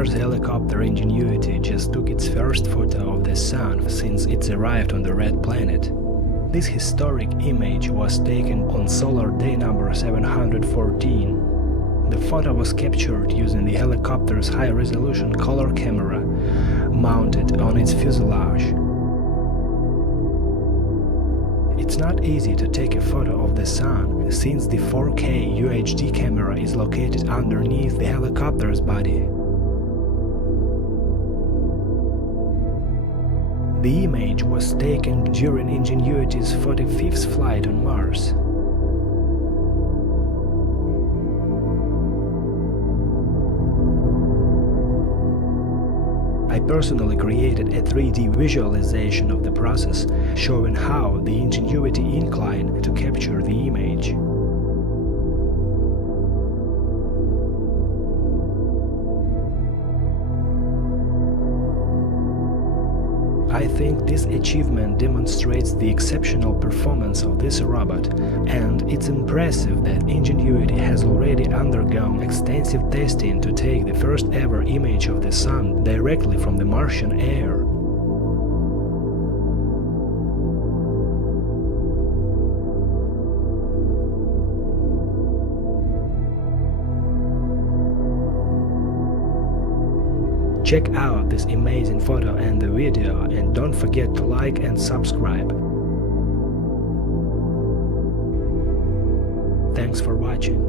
Mars helicopter Ingenuity just took its first photo of the Sun since it arrived on the red planet. This historic image was taken on solar day number 714. The photo was captured using the helicopter's high-resolution color camera mounted on its fuselage. It's not easy to take a photo of the Sun, since the 4K UHD camera is located underneath the helicopter's body. The image was taken during Ingenuity's 45th flight on Mars. I personally created a 3D visualization of the process, showing how the Ingenuity inclined to capture the image. I think this achievement demonstrates the exceptional performance of this robot, and it's impressive that Ingenuity has already undergone extensive testing to take the first ever image of the Sun directly from the Martian air. Check out this amazing photo and the video, and don't forget to like and subscribe. Thanks for watching.